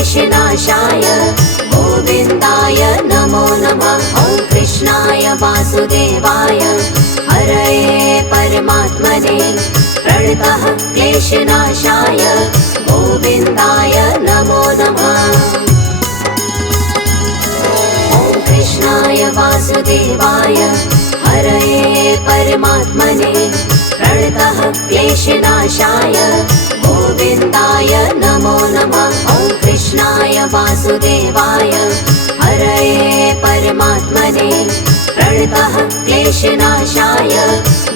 क्लेशनाशाय गोविन्दाय नमो नमः। ॐ कृष्णाय वासुदेवाय हरये परमात्मने प्रणतः क्लेशनाशाय गोविन्दाय नमो नमः। ॐ कृष्णाय वासुदेवाय हरये परमात्मने प्रणतः क्लेशनाशाय गोविन्दाय नमो नमः। ॐ कृष्णाय वासुदेवाय हरये परमात्मने प्रणतः क्लेशनाशाय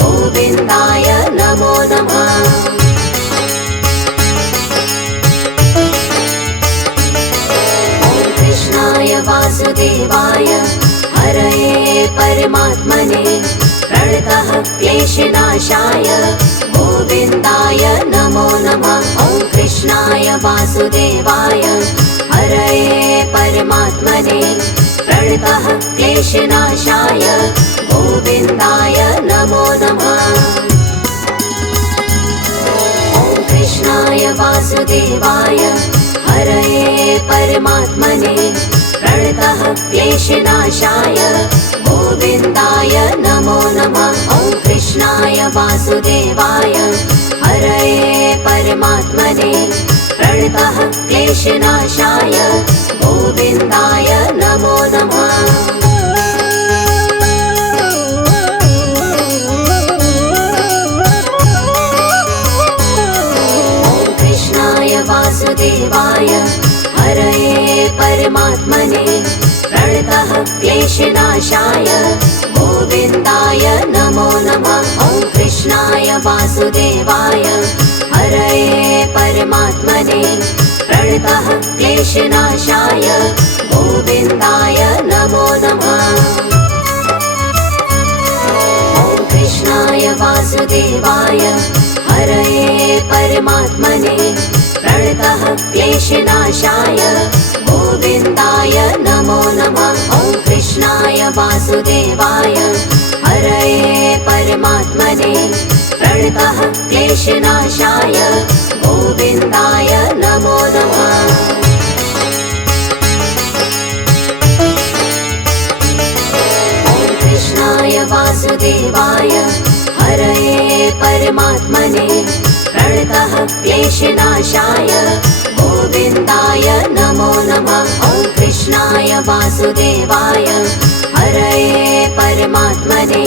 गोविन्दाय नमो नमः। ॐ कृष्णाय वासुदेवाय हरये परमात्मने प्रणतः क्लेशनाशाय गोविन्दाय नमो नमः। ॐ कृष्णाय वासुदेवाय हरये परमात्मने प्रणतः क्लेशनाशाय गोविन्दाय नमो नमः। ॐ कृष्णाय वासुदेवाय हरये परमात्मने प्रणतः क्लेशनाशाय गोविन्दाय नमो नमः। ॐ कृष्णाय वासुदेवाय हरये परमात्मने प्रणतः क्लेशनाशाय गोविन्दाय नमो नमः। ॐ कृष्णाय वासुदेवाय हरये परमात्मने प्रणतः क्लेशनाशाय गोविन्दाय नमो नमः। ॐ कृष्णाय वासुदेवाय हरये परमात्मने प्रणतः क्लेशनाशाय गोविन्दाय नमो नमः। ॐ कृष्णाय वासुदेवाय हरये परमात्मने प्रणतः क्लेशनाशाय गोविन्दाय नमो नमः। ॐ कृष्णाय वासुदेवाय हरये परमात्मने प्रणतः क्लेशनाशाय गोविन्दाय नमो नमः। ॐ कृष्णाय वासुदेवाय हरये परमात्मने प्रणतः क्लेशनाशाय गोविन्दाय नमो नमः। ॐ कृष्णाय वासुदेवाय हरये परमात्मने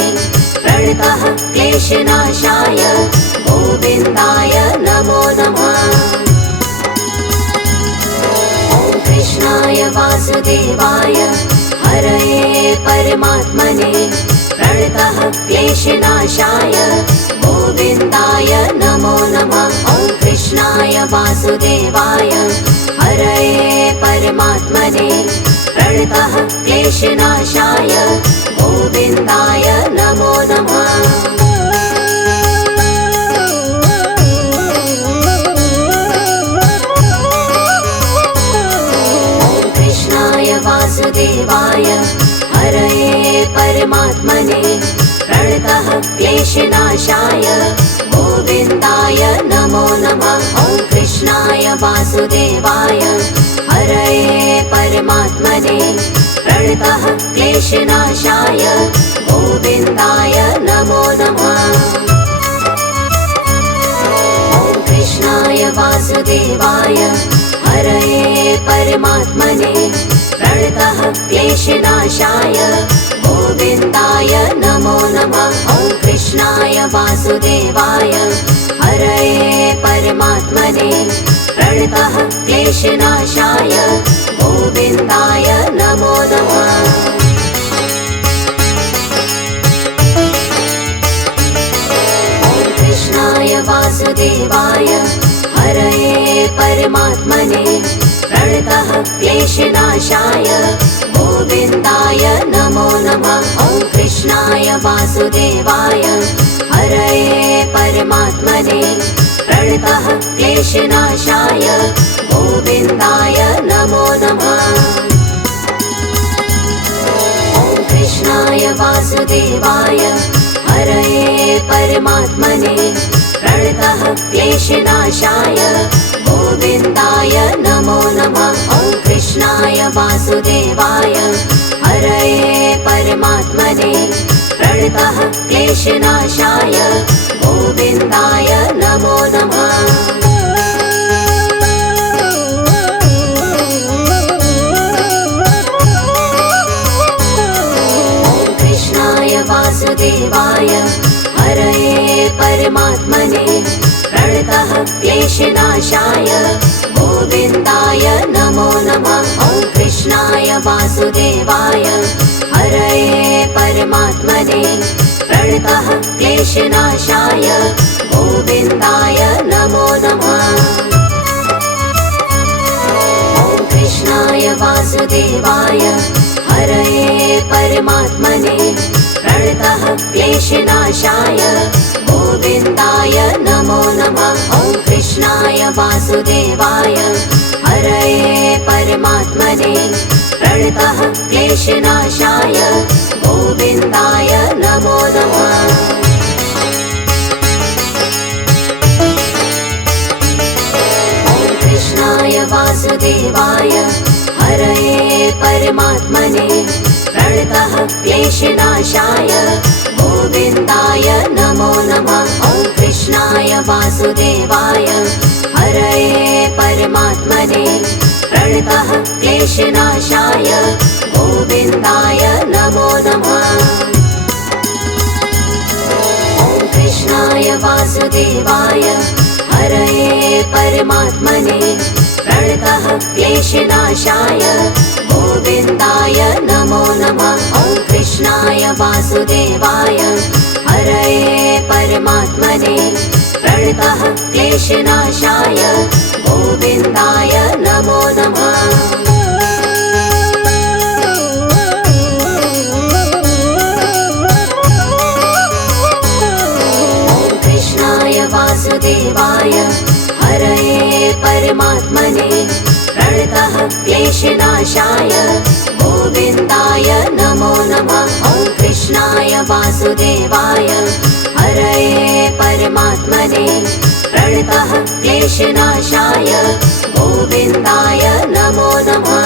प्रणतः क्लेशनाशाय गोविन्दाय नमो नमः। ॐ कृष्णाय वासुदेवाय हरये परमात्मने प्रणतः क्लेशनाशाय गोविन्दाय नमो नमः। ॐ कृष्णाय वासुदेवाय हरये परमात्मने प्रणतः क्लेशनाशाय गोविन्दाय नमो नमः। ॐ कृष्णाय वासुदेवाय हरये परमात्मने प्रणतः क्लेशनाशाय गोविन्दाय नमो नमः। ॐ कृष्णाय वासुदेवाय हरये परमात्मने प्रणतः क्लेशनाशाय गोविन्दाय नमो नमः। ॐ कृष्णाय वासुदेवाय हरये परमात्मने प्रणतः क्लेशनाशाय गोविन्दाय नमो नमः। ॐ कृष्णाय वासुदेवाय हरये परमात्मने प्रणतः क्लेशनाशाय गोविन्दाय नमो नमः। ॐ कृष्णाय वासुदेवाय हरये परमात्मने प्रणतः क्लेशनाशाय गोविन्दाय नमो नमः। ॐ कृष्णाय वासुदेवाय हरये परमात्मने प्रणतः क्लेशनाशाय गोविन्दाय नमो नमः। ॐ कृष्णाय वासुदेवाय हरये परमात्मने प्रणतः क्लेशनाशाय गोविन्दाय नमो नमः। वासुदेवाय हरये परमात्मने प्रणतः क्लेशनाशाय गोविन्दाय नमो नमः। वासुदेवाय हरये परमात्मने प्रणतः क्लेशनाशाय गोविन्दाय नमो नमः। ॐ कृष्णाय वासुदेवाय हरये परमात्मने प्रणतः क्लेशनाशाय गोविन्दाय नमो नमः। ॐ कृष्णाय वासुदेवाय हरये परमात्मने प्रणतः क्लेशनाशाय गोविन्दाय नमो नमः। ॐ कृष्णाय वासुदेवाय हरये परमात्मने प्रणतः क्लेशनाशाय गोविन्दाय नमो नमः। ॐ कृष्णाय वासुदेवाय हरये परमात्मने प्रणतः क्लेशनाशाय गोविन्दाय नमो नमः। ॐ कृष्णाय वासुदेवाय हरये परमात्मने प्रणतः क्लेशनाशाय गोविन्दाय नमो नमः। ॐ कृष्णाय वासुदेवाय हरये परमात्मने प्रणतः क्लेशनाशाय गोविन्दाय नमो नमः। ॐ कृष्णाय वासुदेवाय हरये परमात्मने प्रणतः क्लेशनाशाय गोविन्दाय नमो नमः। ॐ कृष्णाय वासुदेवाय हरये परमात्मने प्रणतः क्लेशनाशाय गोविन्दाय नमो नमः। ॐ कृष्णाय वासुदेवाय हरये परमात्मने प्रणतः क्लेशनाशाय गोविन्दाय नमो नमः।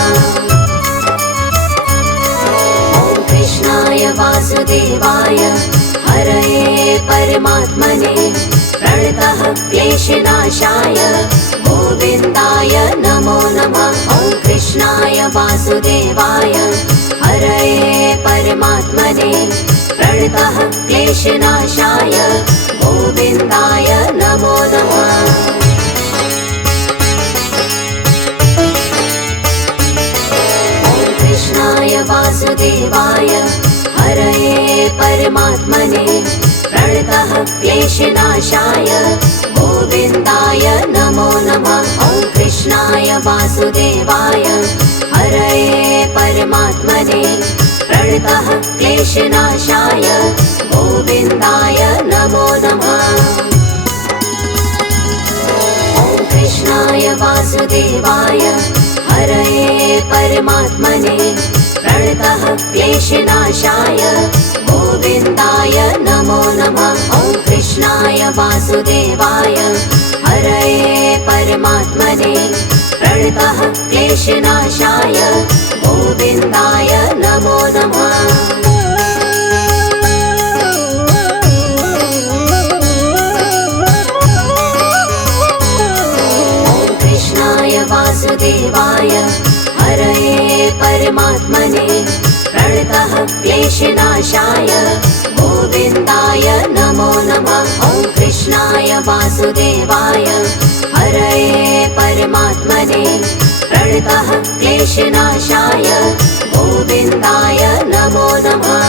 ॐ कृष्णाय वासुदेवाय हरये परमात्मने प्रणतः क्लेशनाशाय गोविन्दाय नमो नमः। ॐ कृष्णाय वासुदेवाय हरये परमात्मने प्रणतः क्लेशनाशाय गोविन्दाय नमो नमः। ॐ कृष्णाय वासुदेवाय हरये परमात्मने प्रणतः क्लेशनाशाय गोविन्दाय नमो नमः। ॐ कृष्णाय वासुदेवाय हरये परमात्मने प्रणतः क्लेशनाशाय गोविन्दाय नमो नमः। ॐ कृष्णाय वासुदेवाय हरये परमात्मने प्रणतः क्लेशनाशाय गोविन्दाय नमो नमः। ॐ कृष्णाय वासुदेवाय हरये परमात्मने प्रणतः क्लेशनाशाय गोविन्दाय नमो नमः। ॐ कृष्णाय वासुदेवाय हरये परमात्मने प्रणतः क्लेशनाशाय गोविन्दाय नमो नमः। ॐ कृष्णाय वासुदेवाय हरये परमात्मने प्रणतः क्लेशनाशाय गोविन्दाय नमो नमः।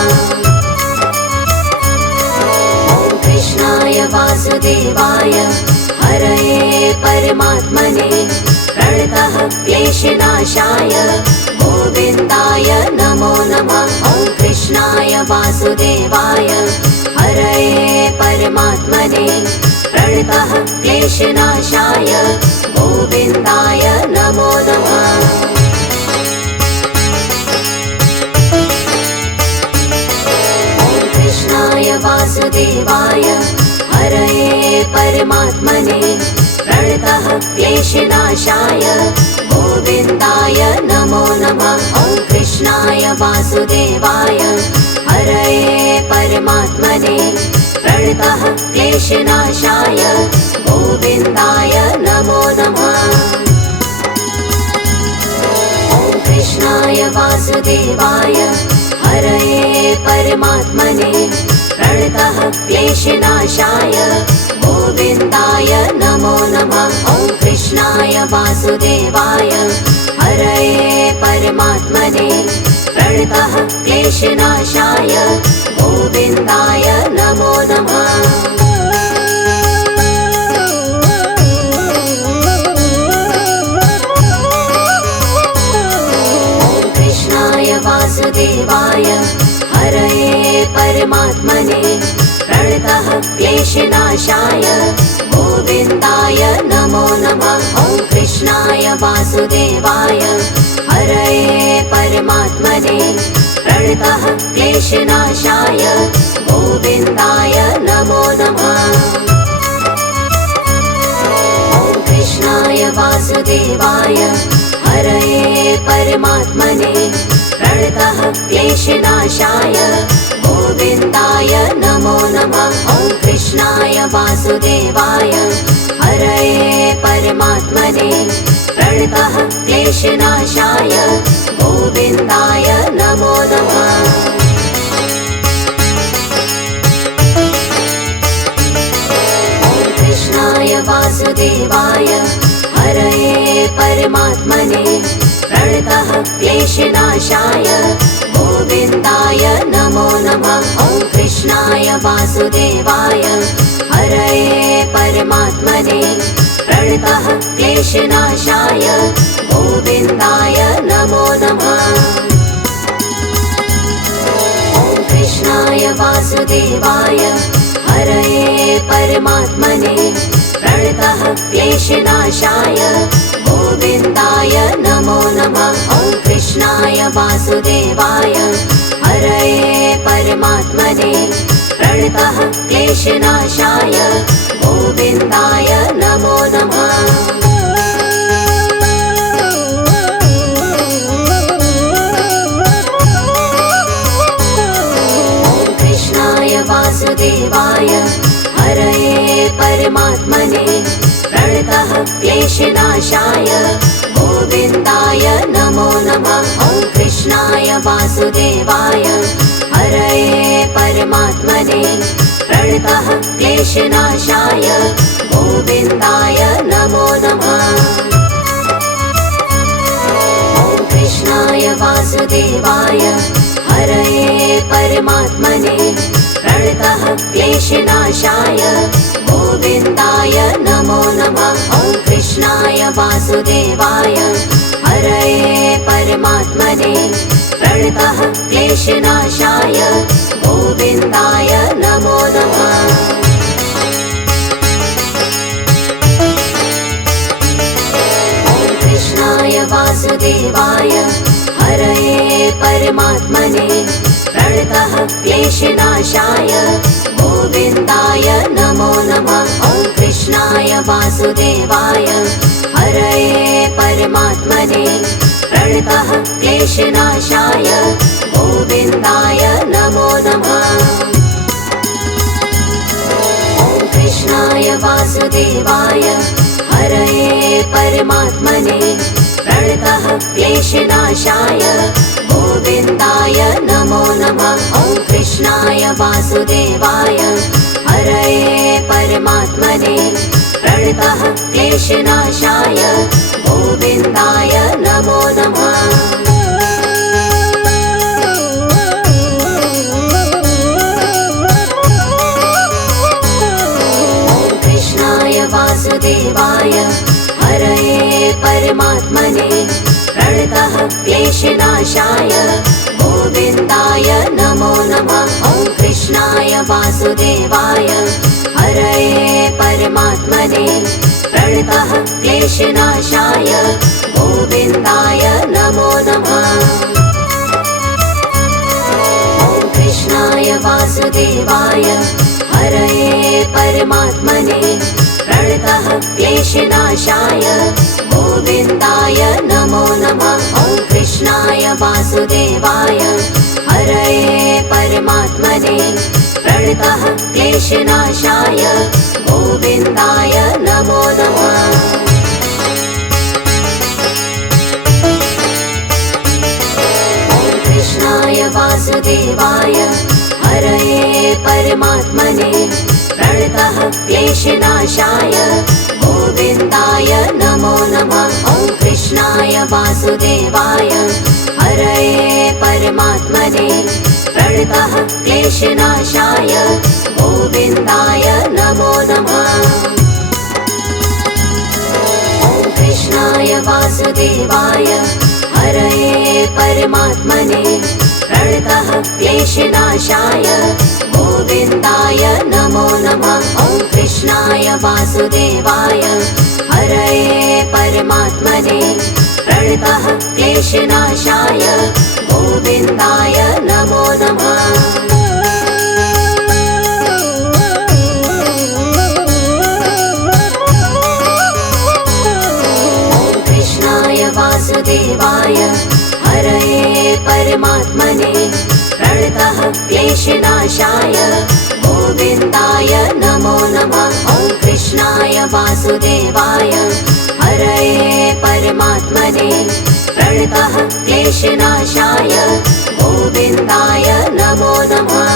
ॐ कृष्णाय वासुदेवाय हरये परमात्मने प्रणतः क्लेशनाशाय गोविन्दाय नमो नमः। ॐ कृष्णाय वासुदेवाय हरये परमात्मने प्रणतः क्लेशनाशाय गोविन्दाय नमो नमः। ॐ कृष्णाय वासुदेवाय हरये परमात्मने प्रणतः क्लेशनाशाय गोविन्दाय नमो नमः। वासुदेवाय हरये परमात्मने प्रणतः क्लेशनाशाय गोविन्दाय नमो नमः। ॐ कृष्णाय वासुदेवाय हरये परमात्मने प्रणतः क्लेशनाशाय गोविन्दाय नमो नमः। ॐ कृष्णाय वासुदेवाय हरये परमात्मने प्रणतः क्लेशनाशाय गोविन्दाय नमो नमः। ॐ कृष्णाय वासुदेवाय हरये परमात्मने प्रणतः क्लेशनाशाय गोविन्दाय नमो नमः। ॐ कृष्णाय वासुदेवाय हरये परमात्मने प्रणतः क्लेशनाशाय गोविन्दाय नमो नमः। ॐ कृष्णाय वासुदेवाय हरये परमात्मने प्रणतः क्लेशनाशाय गोविन्दाय नमो नमः। ॐ कृष्णाय वासुदेवाय हरये परमात्मने प्रणतः क्लेशनाशाय गोविन्दाय नमो नमः। ॐ कृष्णाय वासुदेवाय हरये परमात्मने प्रणतः क्लेशनाशाय गोविन्दाय नमो नमः। ॐ कृष्णाय वासुदेवाय हरये परमात्मने प्रणतः क्लेशनाशाय गोविन्दाय नमो नमः। ॐ कृष्णाय वासुदेवाय हरये परमात्मने प्रणतः क्लेशनाशाय गोविन्दाय नमो नमः। ॐ कृष्णाय वासुदेवाय हरये परमात्मने प्रणतः क्लेशनाशाय गोविन्दाय नमो नमः। ॐ कृष्णाय वासुदेवाय हरये परमात्मने प्रणतः क्लेशनाशाय गोविन्दाय नमो नमः। ॐ कृष्णाय वासुदेवाय हरये परमात्मने प्रणतः क्लेशनाशाय गोविन्दाय नमो नमः। ॐ कृष्णाय वासुदेवाय हरये परमात्मने प्रणतः क्लेशनाशाय गोविन्दाय नमो नमः। ॐ कृष्णाय वासुदेवाय हरये परमात्मने प्रणतः क्लेशनाशाय गोविन्दाय नमो नमः। ॐ कृष्णाय वासुदेवाय हरये परमात्मने प्रणतः क्लेशनाशाय गोविन्दाय नमो नमः। ॐ कृष्णाय वासुदेवाय हरये परमात्मने प्रणतः क्लेशनाशाय गोविन्दाय नमो नमः। ॐ कृष्णाय वासुदेवाय हरये परमात्मने प्रणतः क्लेशनाशाय गोविन्दाय नमो नमः। ॐ कृष्णाय वासुदेवाय हरये परमात्मने प्रणतः क्लेशनाशाय गोविन्दाय नमो नमः। ॐ कृष्णाय वासुदेवाय हरये परमात्मने प्रणतः क्लेशनाशाय गोविन्दाय नमो नमः। ॐ कृष्णाय वासुदेवाय हरये परमात्मने प्रणतः क्लेशनाशाय गोविन्दाय नमो नमः। ॐ कृष्णाय वासुदेवाय हरये परमात्मने प्रणतः क्लेशनाशाय गोविन्दाय नमो नमः। ॐ कृष्णाय वासुदेवाय क्लेशनाशाय गोविन्दाय नमो नमः। कृष्णाय वासुदेवाय हरये परमात्मने प्रणतः क्लेशनाशाय गोविन्दाय नमो नमः। ॐ कृष्णाय वासुदेवाय हरये परमात्मने प्रणतः क्लेशनाशाय गोविन्दाय नमो नमः। ॐ कृष्णाय वासुदेवाय हरये परमात्मने प्रणतः क्लेशनाशाय गोविन्दाय नमो नमः। ॐ कृष्णाय वासुदेवाय हरये परमात्मने प्रणतः क्लेशनाशाय गोविन्दाय नमो नमः। वासुदेवाय हरये परमात्मने प्रणतः क्लेशनाशाय गोविन्दाय नमो नमः। ॐ कृष्णाय वासुदेवाय हरये परमात्मने प्रणतः क्लेशनाशाय गोविन्दाय नमो नमः।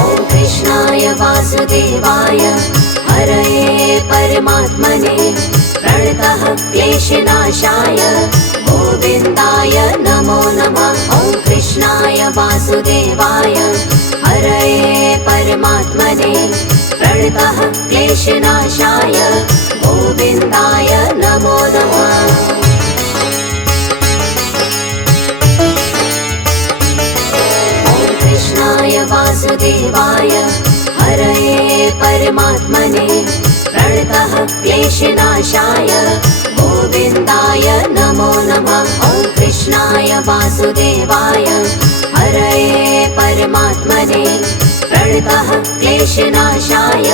ॐ कृष्णाय वासुदेवाय हरये परमात्मने प्रणतः क्लेशनाशाय गोविन्दाय नमो नमः। ॐ कृष्णाय वासुदेवाय हरये परमात्मने प्रणतः क्लेशनाशाय गोविन्दाय नमो नमः। ॐ कृष्णाय वासुदेवाय हरये परमात्मने प्रणतः क्लेशनाशाय गोविन्दाय नमो नमः। ॐ कृष्णाय वासुदेवाय हरये परमात्मने प्रणतः क्लेशनाशाय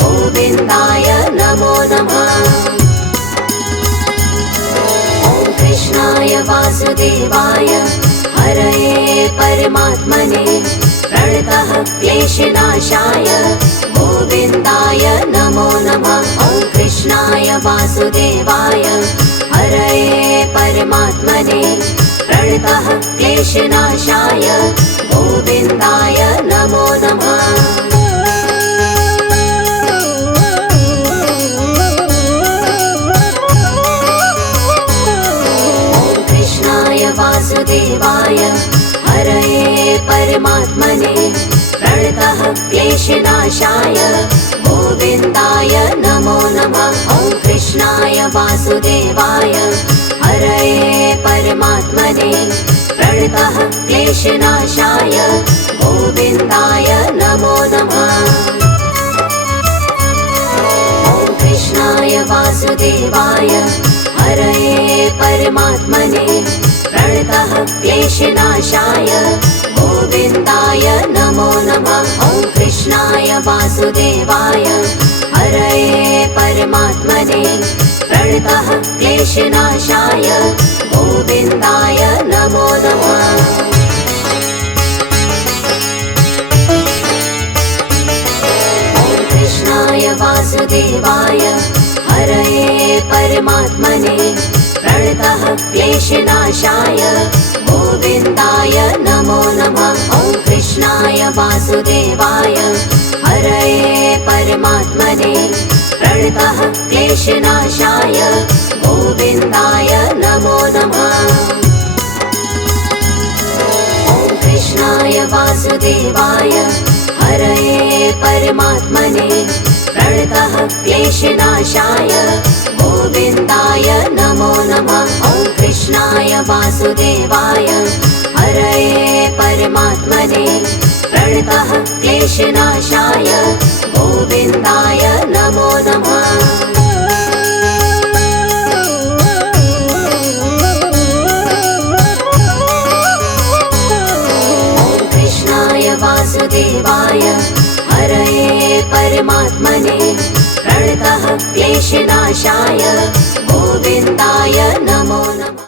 गोविन्दाय नमो नमः। ॐ कृष्णाय वासुदेवाय हरये परमात्मने प्रणतः क्लेशनाशाय गोविन्दाय नमो नमः। ॐ कृष्णाय वासुदेवाय हरये परमात्मने प्रणतः क्लेशनाशाय गोविन्दाय नमो नमः। ॐ कृष्णाय वासुदेवाय हरये परमात्मने प्रणतः क्लेशनाशाय गोविन्दाय नमो नमः। ॐ कृष्णाय वासुदेवाय हरये परमात्मने प्रणतः क्लेशनाशाय गोविन्दाय नमो नमः। ॐ कृष्णाय वासुदेवाय हरये परमात्मने प्रणतः क्लेशनाशाय गोविन्दाय नमो नमः। ॐ कृष्णाय वासुदेवाय हरये परमात्मने प्रणतः क्लेशनाशाय गोविन्दाय नमो नमः। ॐ कृष्णाय वासुदेवाय हरये परमात्मने प्रणतः क्लेशनाशाय गोविन्दाय नमो नमः। ॐ कृष्णाय वासुदेवाय हरये परमात्मने प्रणतः क्लेशनाशाय गोविन्दाय नमो नमः। ॐ कृष्णाय वासुदेवाय हरये परमात्मने प्रणतः क्लेशनाशाय गोविन्दाय नमो नमः। ॐ कृष्णाय वासुदेवाय हरये परमात्मने प्रणतः क्लेशनाशाय गोविन्दाय नमो नमः। वासुदेवाय हरये परमात्मने प्रणतः क्लेशनाशाय गोविन्दाय नमो नमः।